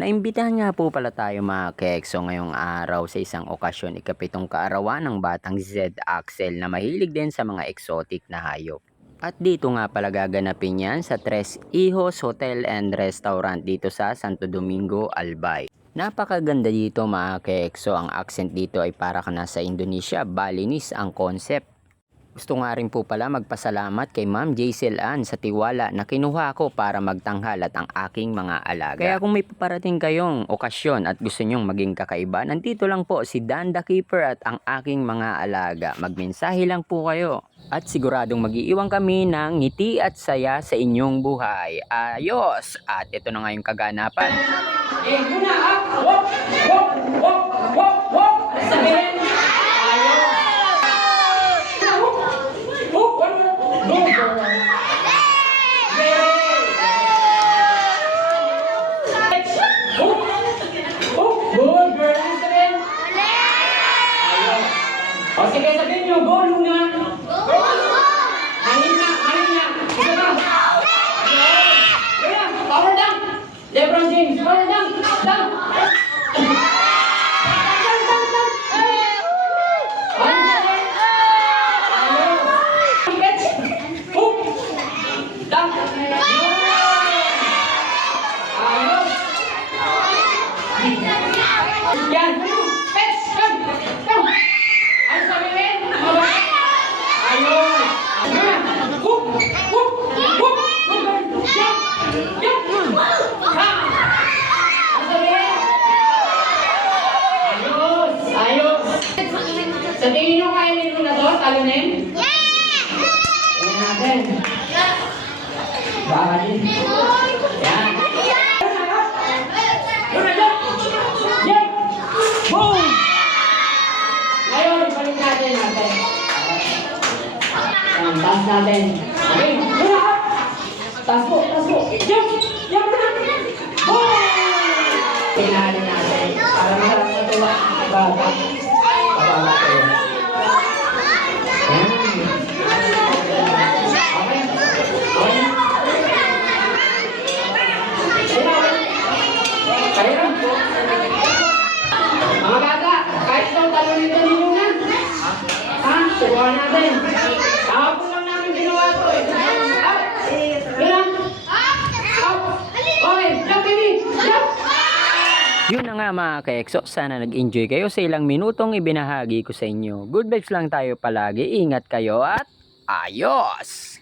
Naimbitahan nga po pala tayo mga kekso ngayong araw sa isang okasyon ikapitong kaarawan ng batang Z Axel na mahilig din sa mga exotic na hayop. At dito nga pala gaganapin yan sa Tres Hijos Hotel and Restaurant dito sa Santo Domingo, Albay. Napakaganda dito mga kekso, ang accent dito ay para ka nasa Indonesia, Balinese ang concept. Gusto nga rin po pala magpasalamat kay Ma'am Jaisel Ann sa tiwala na kinuha ko para magtanghal at ang aking mga alaga. Kaya kung may paparating kayong okasyon at gusto nyong maging kakaiba, nandito lang po si Dan the Keeper at ang aking mga alaga. Magmensahe lang po kayo. At siguradong magiiwan kami ng ngiti at saya sa inyong buhay. Ayos! At ito na nga yung kaganapan. Eh, muna up! Wop! Wop! Wop! Wop! Wop! Sige, sabihin nyo, go, Luna! Hangin na! Hangin na! Isa pa! Kaya, power down! Lebron James, power down! Down! Yan! Sa tingin nyo kaya ni Luna to? Talunin? Tingnan natin. Baka din. Yan. Taas natin. Okay, Luna, up! Taas po, taas po. Jump! Jump na! Boom! Tingnan natin. Para masarap na tuwa. Baba. Bababa tayo. Yan. Okay. Okay. Kaya? Mga bata, kahit ikaw talunin ka ninyo na. Ha? Subukan natin. Kahapon lang namin ginawa to eh. Up! Bilang! Up! Okay, jump baby! Jump! Yun na nga mga kaekso, sana nag-enjoy kayo sa ilang minutong ibinahagi ko sa inyo. Good vibes lang tayo palagi, ingat kayo at ayos!